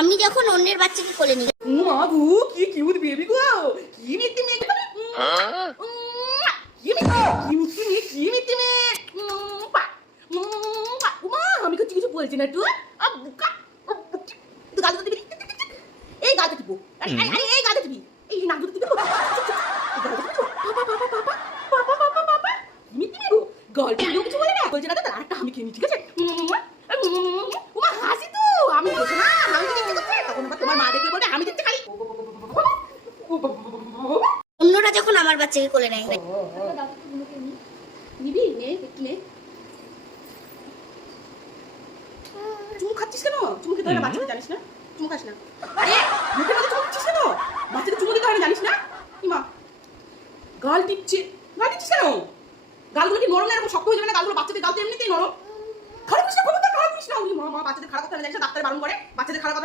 আমি যখন অন্যের বাচ্চাকে কোলে নিই। মা গো কি কিউট বেবি গো, কি মিষ্টি মেয়ে, কি মিষ্টি মেয়ে। মা আমি কিছু বলছি না একটু, গালটা দিবি, এই গালটা দিব, আরে এই গালটা দিবি, এই নাক দুটো দিবি, মিষ্টি মেয়ে গো, গল্প কিছু বলে না, বলছে না তো আরেকটা আমি খেয়ে নি, ঠিক আছে। ওমা হাসি তো আমি বলছি না, আমি দেখতে করতে তখন তোমার মা দেখলে বলবে আমি দেখতে খালি। অন্যরা যখন আমার বাচ্চাকে কোলে নেয়। নিবি নে একটু নে। চুমু খাচ্ছিস কেন? চুমু খেতে হয় না, বাচ্চাকে জানিস না? চুমু খাস না। আরে মুখের মধ্যে চুমু খাচ্ছিস কেন? বাচ্চাকে চুমু দিতে হয় না জানিস না? কি মা গাল টিপছে, গাল টিপছিস কেন? গালগুলো কি নরম না, এরকম শক্ত হয়ে যাবে না গালগুলো? বাচ্চাদের গাল তো এমনিতেই নরম। খারাপ করিস না, খবরদার খারাপ করিস না। মা বাচ্চাদের খারাপ কথা জানিস না, ডাক্তার বারণ করে বাচ্চাদের খারাপ কথা